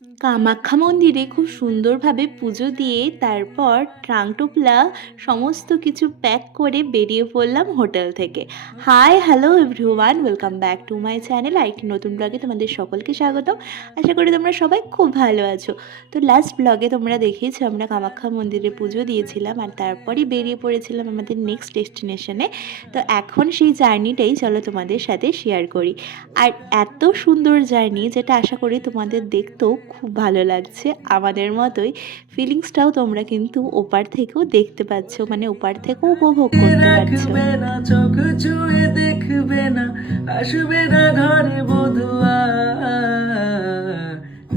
কামাখ্যা মন্দিরে খুব সুন্দরভাবে পুজো দিয়ে তারপর ট্রাঙ্ক সমস্ত কিছু প্যাক করে বেরিয়ে পড়লাম হোটেল থেকে। Hi hello everyone, welcome back to my channel. আরেকটি নতুন ব্লগে তোমাদের সকলকে স্বাগতম। আশা করি তোমরা সবাই খুব ভালো আছো। তো লাস্ট ব্লগে তোমরা দেখেছো আমরা কামাখ্যা মন্দিরে পুজো দিয়েছিলাম আর তারপরই বেরিয়ে পড়েছিলাম আমাদের নেক্সট ডেস্টিনেশনে। তো এখন সেই জার্নিটাই চলো তোমাদের সাথে শেয়ার করি। আর এত সুন্দর জার্নি যেটা আশা করি তোমাদের দেখতেও খুব ভালো লাগছে, আমাদের মতোই ফিলিংসটাও তোমরা কিন্তু ওপার থেকেও দেখতে পাচ্ছ, মানে ওপার থেকেও উপভোগ করতে পারছো। চোখ চুয়ে দেখবে না, আসবে না ঘরে বধুয়া।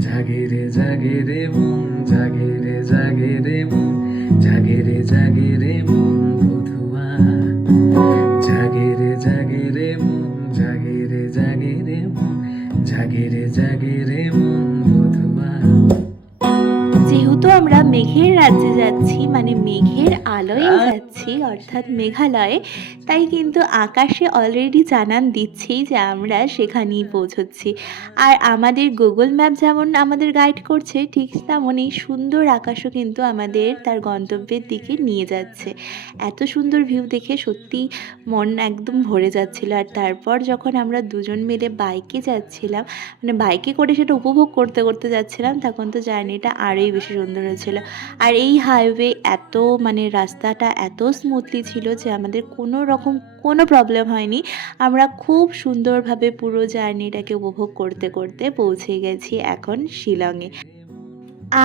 জাগে রে জাগে রে মন, জাগে রে জাগে রে মন, জাগে রে জাগে রে মন বধুয়া। জাগে রে জাগে রে মন, জাগে রে জাগে রে মন, জাগে রে জাগে রে মন বধুয়া। যেহেতু আমরা মেঘের রাজ্যে যাচ্ছি, মানে মেঘের আলোয় যাচ্ছি অর্থাৎ মেঘালয়ে, তাই কিন্তু আকাশে অলরেডি জানান দিচ্ছেই যে আমরা সেখানেই পৌঁছচ্ছি। আর আমাদের গুগল ম্যাপ যেমন আমাদের গাইড করছে, ঠিক তেমনই সুন্দর আকাশও কিন্তু আমাদের তার গন্তব্যের দিকে নিয়ে যাচ্ছে। এত সুন্দর ভিউ দেখে সত্যি মন একদম ভরে যাচ্ছিল। আর তারপর যখন আমরা দুজন মিলে বাইকে যাচ্ছিলাম, মানে বাইকে করে সেটা উপভোগ করতে করতে যাচ্ছিলাম, তখন তো জার্নিটা আরোই বেশি সুন্দর হচ্ছিল। আর এই হাইওয়ে এত, মানে রাস্তাটা এত স্মুথলি ছিল যে আমাদের কোনো রকম কোনো প্রবলেম হয়নি। আমরা খুব সুন্দরভাবে পুরো জার্নিটাকে উপভোগ করতে করতে পৌঁছে গেছি এখন শিলংয়ে।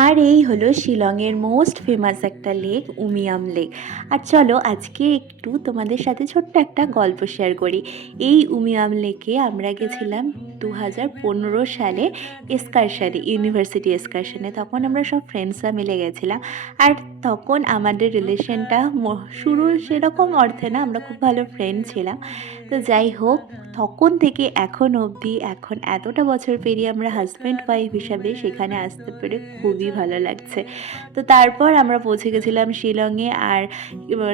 আর এই হলো শিলংয়ের মোস্ট ফেমাস একটা লেক, উমিয়াম লেক। আর চলো আজকে একটু তোমাদের সাথে ছোট্ট একটা গল্প শেয়ার করি। এই উমিয়াম লেকে আমরা গেছিলাম 2015 সালে এক্সকারশনে, ইউনিভার্সিটি এক্সকারশনে। তখন আমরা সব ফ্রেন্ডসরা মিলে গেছিলাম। আর তখন আমাদের রিলেশনটা শুরু সেরকম অর্থে না, আমরা খুব ভালো ফ্রেন্ড ছিলাম। তো যাই হোক, তখন থেকে এখন অবধি, এখন এতটা বছর পেরিয়ে আমরা হাজব্যান্ড ওয়াইফ হিসাবে সেখানে আসতে পেরে খুবই ভালো লাগছে। তো তারপর আমরা পৌঁছে গেছিলাম শিলংয়ে। আর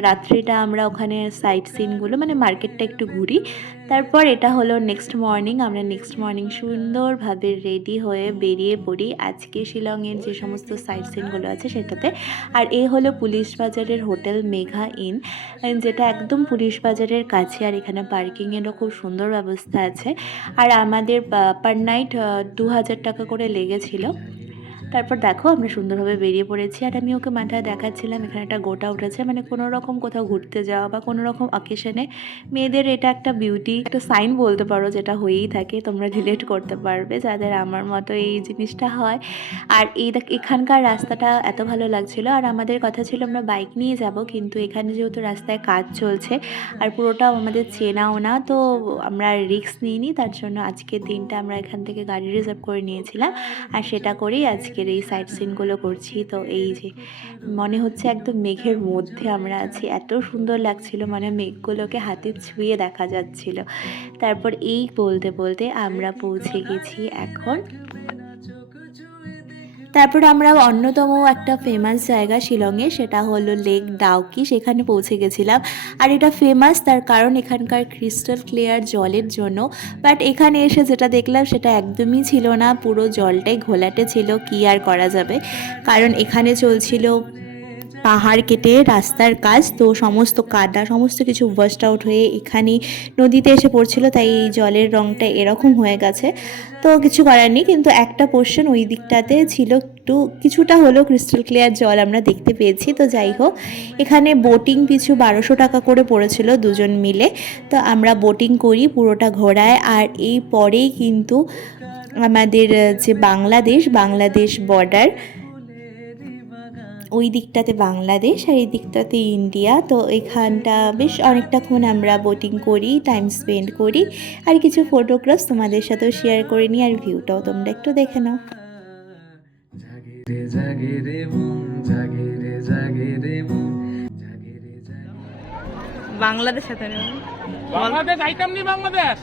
রাত্রিটা আমরা ওখানে সাইট সিনগুলো, মানে মার্কেটটা একটু ঘুরি। তারপর এটা হলো নেক্সট মর্নিং। আমরা নেক্সট মর্নিং সুন্দরভাবে রেডি হয়ে বেরিয়ে পড়ি আজকে শিলংয়ের যে সমস্ত সাইট সিনগুলো আছে সেটাতে। আর এ হলো পুলিশ বাজারের হোটেল মেঘা ইন, যেটা একদম পুলিশ বাজারের কাছে। আর এখানে পার্কিংয়েরও খুব সুন্দর ব্যবস্থা আছে। আর আমাদের পার নাইট 2000 টাকা করে লেগেছিল। তারপর দেখো আমরা সুন্দরভাবে বেরিয়ে পড়েছি। আর আমি ওকে মাথায় দেখাচ্ছিলাম এখানে একটা গোটা উঠেছে, মানে কোনো রকম কোথাও ঘুরতে যাওয়া বা কোনো রকম অকেশনে মেয়েদের এটা একটা বিউটি, একটা সাইন বলতে পারো, যেটা হয়েই থাকে। তোমরা রিলেট করতে পারবে যাদের আমার মতো এই জিনিসটা হয়। আর এখানকার রাস্তাটা এত ভালো লাগছিল। আর আমাদের কথা ছিল আমরা বাইক নিয়ে যাব, কিন্তু এখানে যেহেতু রাস্তায় কাজ চলছে আর পুরোটাও আমাদের চেনাও না, তো আমরা রিস্ক নিইনি। তার জন্য আজকের দিনটা আমরা এখান থেকে গাড়ি রিজার্ভ করে নিয়েছিলাম। আর সেটা করেই আজকের এই সাইট সিনগুলো করছি। তো এই যে মনে হচ্ছে একদম মেঘের মধ্যে আমরা আছি, এত সুন্দর লাগছিল, মানে মেঘগুলোকে হাতে ছুঁয়ে দেখা যাচ্ছিল। তারপর এই বলতে বলতে আমরা পৌঁছে গেছি এখন। তারপর আমরা অন্যতম একটা ফেমাস জায়গা শিলংয়ে, সেটা হলো লেক ডাউকি, সেখানে পৌঁছে গেছিলাম। আর এটা ফেমাস তার কারণ এখানকার ক্রিস্টাল ক্লিয়ার জলের জন্য। বাট এখানে এসে যেটা দেখলাম সেটা একদমই ছিল না, পুরো জলটাই ঘোলাটে ছিল। কি আর করা যাবে, কারণ এখানে চলছিল পাহাড় কেটে রাস্তার কাজ, তো সমস্ত কাদা সমস্ত কিছু ওয়াশড আউট হয়ে এখানে নদীতে এসে পড়ছিল, তাই এই জলের রঙটা এরকম হয়ে গেছে। তো কিছু করার নেই, কিন্তু একটা পোর্শন ওই দিকটাতে ছিল একটু কিছুটা হলেও ক্রিস্টাল ক্লিয়ার জল আমরা দেখতে পেয়েছি। তো যাই হোক, এখানে বোটিং পিছু 1200 টাকা করে পড়েছিল দুজন মিলে। তো আমরা বোটিং করি পুরোটা ঘোরায়। আর এই পরেই কিন্তু আমাদের যে বাংলাদেশ বর্ডার, ওই দিকটাতে বাংলাদেশ আর এই দিকটাতে ইন্ডিয়া। তো এখানটা বেশ অনেকটাক্ষণ আমরা বোটিং করি, টাইম স্পেন্ড করি, আর কিছু ফটোগ্রাফস তোমাদের সাথেও শেয়ার করে নিই। আর ভিউটাও তোমরা একটু দেখে নাও। বাংলাদেশ সাথে বাংলাদেশ আইটেম নি বাংলাদেশ।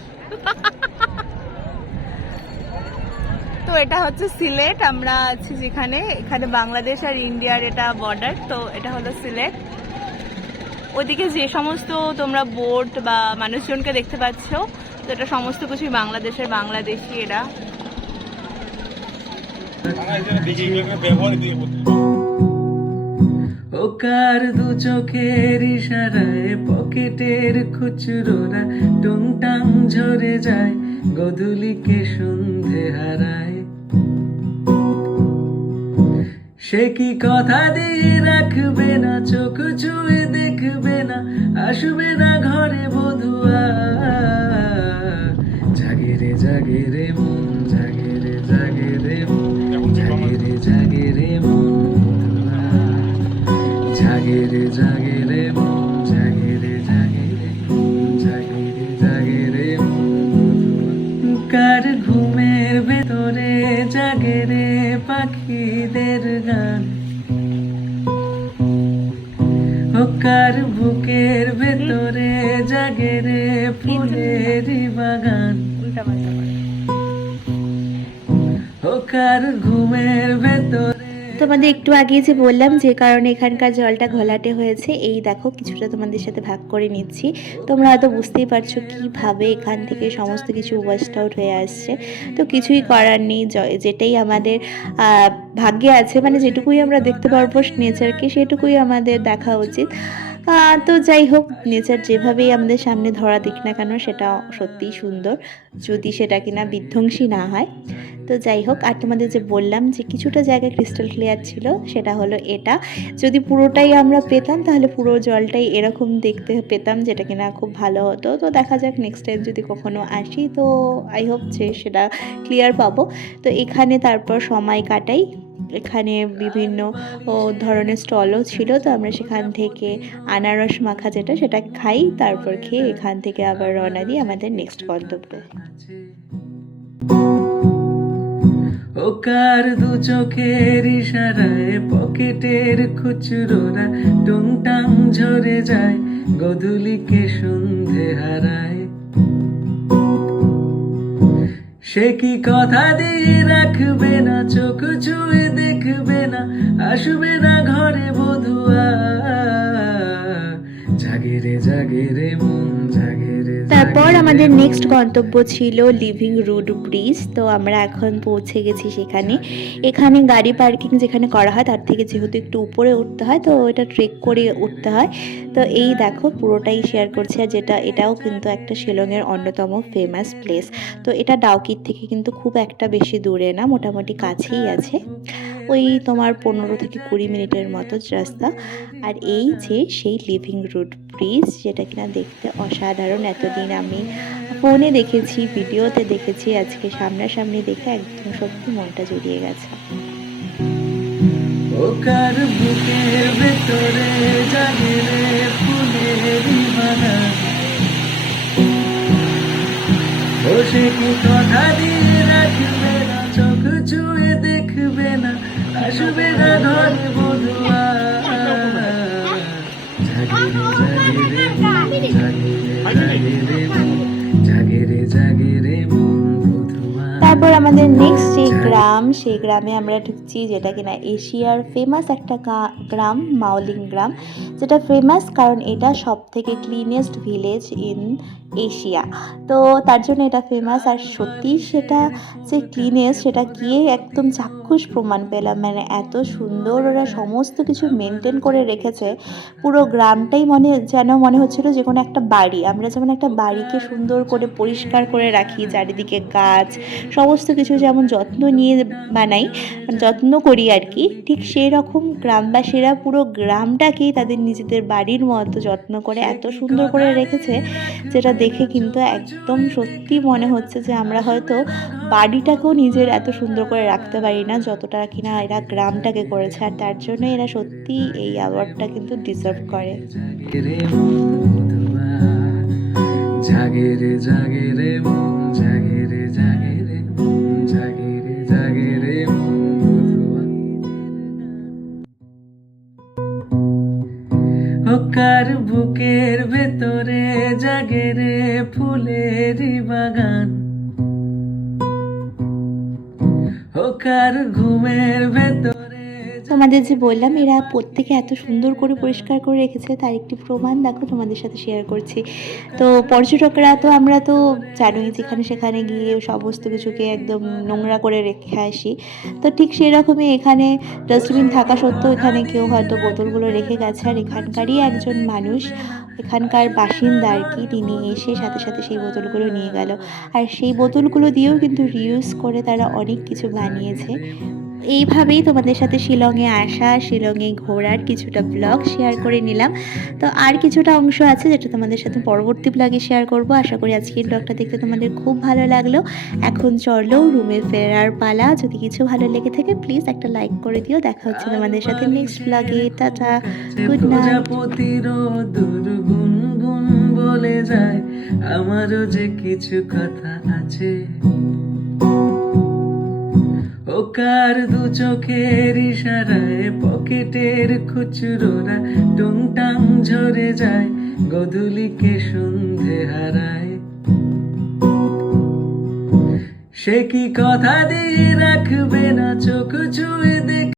তো এটা হচ্ছে সিলেট, আমরা আছি যেখানে, এখানে বাংলাদেশ আর ইন্ডিয়ার এটা বর্ডার। তো এটা হলো সিলেট। ওদিকে যে সমস্ত তোমরা বোট বা মানুষজনকে দেখতে পাচ্ছ, তো এটা সমস্ত কিছুই বাংলাদেশের, বাংলাদেশি এরা। ও কার দু চোখের ইশারায় পকেটের খুচরোরা টুংটাং ঝরে যায়, গধূলিকে সন্ধে হারায়। সে কি কথা দিয়ে রাখবে না, চোখ ছুঁয়ে দেখবে না, আসবে না ঘরে বধুয়া। জাগে রে জাগে রে মন, জাগে রে জাগে রে মন, জাগে রে জাগে রে মন বধুয়া। জাগে রে জাগে রে মন, জাগে রে জাগে রে মন, জাগে রে জাগে রে মন বধুয়া। কার ঘুমের ভেতরে জাগে রে পাখিদের গান, ও কার বুকের ভেতরে জাগে রে ফুলের বাগান, উল্টা পাল্টা করে। ও কার ঘুমের ভেতরে। তোমাদের একটু আগে যে বললাম যে কারণে এখানকার জলটা ঘোলাটে হয়েছে, এই দেখো কিছুটা তোমাদের সাথে ভাগ করে নিচ্ছি। তোমরা হয়তো বুঝতেই পারছো কীভাবে এখান থেকে সমস্ত কিছু ওয়াশড আউট হয়ে আসছে। তো কিছুই করার নেই, যেটাই আমাদের ভাগ্যে আছে, মানে যেটুকুই আমরা দেখতে পারবো নেচারকে সেটুকুই আমাদের দেখা উচিত। তো যাই হোক, নেচার যেভাবেই আমাদের সামনে ধরা দিক না কেন সেটা সত্যিই সুন্দর, যদি সেটা কিনা বিধ্বংসী না হয়। তো যাই হোক, আর তোমাদের যে বললাম যে কিছুটা জায়গা ক্রিস্টাল ক্লিয়ার ছিল, সেটা হলো এটা। যদি পুরোটাই আমরা পেতাম তাহলে পুরো জলটাই এরকম দেখতে পেতাম, যেটা কিনা খুব ভালো হতো। তো দেখা যাক নেক্সট টাইম যদি কখনো আসি, তো আই হোপ যে সেটা ক্লিয়ার পাবো। তো এখানে তারপর সময় কাটাই, এখানে বিভিন্ন ধরনের স্টলও ছিল, তো আমরা সেখান থেকে আনারস মাখা যেটা সেটা খাই, তারপর খেয়ে এখান থেকে আবার রওনা দিই আমাদের নেক্সট গন্তব্য। ও কার দু চোখের ইশারায় পকেটের খুচরোরা টুংটাং ঝরে যায়, গধূলিকে সন্ধে হারায়। সে কি কথা দিয়ে রাখবে না, চোখ ছুঁয়ে দেখবে না, আসবে না ঘরে বধুয়া। জাগে রে জাগে রে মন, জাগে রে। তারপর আমাদের নেক্সট গন্তব্য ছিল লিভিং রুড ব্রিজ। তো আমরা এখন পৌঁছে গেছি সেখানে। এখানে গাড়ি পার্কিং যেখানে করা হয় তার থেকে যেহেতু একটু উপরে উঠতে হয়, তো এটা ট্রেক করে উঠতে হয়। তো এই দেখো পুরোটাই শেয়ার করছি, আর এটাও কিন্তু একটা শিলংয়ের অন্যতম ফেমাস প্লেস। তো এটা ডাউকির থেকে কিন্তু খুব একটা বেশি দূরে না, মোটামুটি কাছেই আছে, ওই তোমার 15 থেকে 20 মিনিটের মতো রাস্তা। আর এই যে সেই লিভিং রুড ব্রিজ, যেটা কিনা দেখতে অসাধারণ। এতদিন আমি ফোনে দেখেছি, ভিডিওতে দেখেছি, আজকে সামনাসামনি দেখে একদম সত্যি মনটা জুড়িয়ে গেছে। ও কার বুকের ভেতরে জাগে রে ফুলের বাগান, ও সে কি কথা দিয়ে রাখবে না, চোখ ছুঁয়ে দেখবে না, আসবে না ঘরে বধুয়া। জাগে রে জাগে রে মন, জাগে রে জাগে রে মন, জাগে রে জাগে রে মন বধুয়া। তারপর আমাদের নেক্সট যে গ্রাম, সেই গ্রামে আমরা ঢুকছি, যেটা কিনা এশিয়ার ফেমাস একটা গ্রাম, মাওলিং গ্রাম। যেটা ফেমাস কারণ এটা সব থেকে ক্লিনেস্ট ভিলেজ ইন এশিয়া, তো তার জন্য এটা ফেমাস। আর সত্যি সেটা যে ক্লিনেস্ট সেটা গিয়ে একদম চাক্ষুষ প্রমাণ পেলাম, মানে এত সুন্দর ওরা সমস্ত কিছু মেনটেন করে রেখেছে। পুরো গ্রামটাই যেন মনে হচ্ছিল যে কোনো একটা বাড়ি, আমরা যেমন একটা বাড়িকে সুন্দর করে পরিষ্কার করে রাখি, চারিদিকে গাছ সমস্ত কিছু যেমন যত্ন নিয়ে বানাই, যত্ন করি আর কি, ঠিক সেই রকম গ্রামবাসীরা পুরো গ্রামটাকেই তাদের নিজেদের বাড়ির মতো যত্ন করে এত সুন্দর করে রেখেছে, যেটা দেখে কিন্তু একদম সত্যি মনে হচ্ছে যে আমরা হয়তো বাড়িটাকেও নিজের এত সুন্দর করে রাখতে পারি না যতটা কিনা এরা গ্রামটাকে করেছে। আর তার জন্য এরা সত্যি এই অ্যাওয়ার্ডটা কিন্তু ডিজার্ভ করে। জাগে রে জাগে রে মন, জাগে রে জাগে রে মন, জাগে রে জাগে রে মন বধুয়া। ও কার বুকের ভেতরে জাগে রে ফুলের বাগান, ও কার ঘুমের ভেতরে তোমাদের যে বললাম এরা প্রত্যেকে এত সুন্দর করে পরিষ্কার করে রেখেছে তার একটি প্রমাণ দেখো তোমাদের সাথে শেয়ার করছি। তো পর্যটকরা তো আমরা তো জানোই যেখানে সেখানে গিয়ে সমস্ত কিছুকে একদম নোংরা করে রেখে আসি, তো ঠিক সেরকমই এখানে ডাস্টবিন থাকা সত্ত্বেও এখানে কেউ হয়তো বোতলগুলো রেখে গেছে, আর এখানকারই একজন মানুষ, এখানকার বাসিন্দা আর কি, তিনি এসে সাথে সাথে সেই বোতলগুলো নিয়ে গেল। আর সেই বোতলগুলো দিয়েও কিন্তু রিউজ করে তারা অনেক কিছু বানিয়েছে। এইভাবেই তোমাদের সাথে শিলংয়ে আসা, শিলংয়ে ঘোরার কিছুটা ব্লগ শেয়ার করে নিলাম। তো আর কিছুটা অংশ আছে যেটা তোমাদের সাথে পরবর্তী ব্লগে শেয়ার করব। আশা করি আজকের ব্লগটা দেখতে তোমাদের খুব ভালো লাগলো। এখন চলো রুমে ফেরার পালা। যদি কিছু ভালো লেগে থাকে প্লিজ একটা লাইক করে দিও। দেখা হচ্ছে তোমাদের সাথে নেক্সট ব্লগে। Tata, good night. প্রজাপতির দুর্গুন গুন বলে যায়, আমারও যে কিছু কথা আছে। ও কার দু চোখের ইশারায় পকেটের খুচরোরা টুংটাং ঝরে যায়, গধূলিকে সন্ধে হারায়। সে কি কথা দিয়ে রাখবে না চোখ